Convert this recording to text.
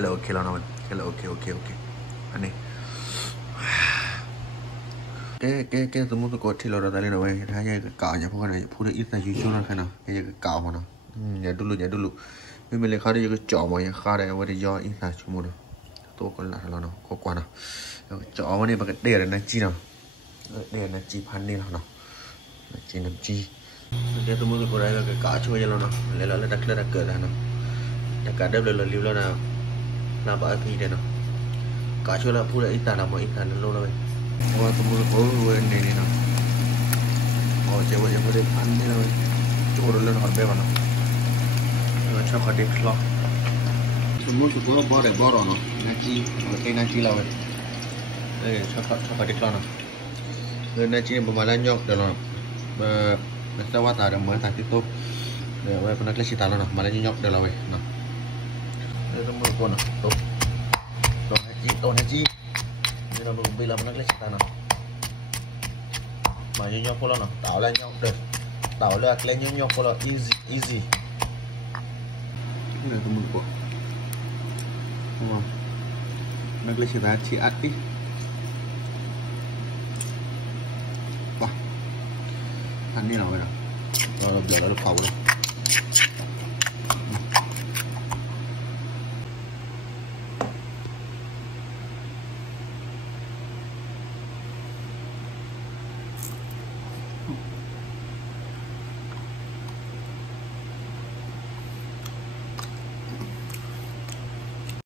là nào cái là ok anh này cái tụi mình có thì là đây là vậy thay cái cào nhá phong này phụ nữ ít là dữ nào cái nào cái cào mà nó nhà đulu vì mình lấy khai đây cái chỏ mà khai đây vậy thì do ít là chúng mình tôi còn lại là nó có quan nào chỏ mà đi bằng cái đề là chi nào đề là chi pan đi nào chi làm chi cái tụi mình có đây là cái cá chui cho nó lấy đặt cỡ là nó đặt cả đêm là liều là làm bao nhiêu đây nó cá chui là phụ nữ ít là mà ít là lâu rồi tụi mình có quên này nó chơi vậy mà đi pan đi rồi chỗ đó lên hỏi bé vào nó cho cả đêm lo tụi mình có bỏ rồi nó cái nachi là vậy đây cho cả đêm lo nó người nachi này mà nhóc được rồi mà sao quá tải mới tải tiếp tục để vậy con cái xịt nó mà nhóc được rồi nó đây tụi mình con nó tốt nachi nên là mình bây giờ con cái xịt nó mà nhóc con nó tạo lên nhóc được tạo lên nhóc con nó easy cái này tụi mình của đúng không? Nó lấy ra chỉ ắt đi. Wow. Ăn đi nào vậy nào? Rồi giờ nó được khẩu rồi.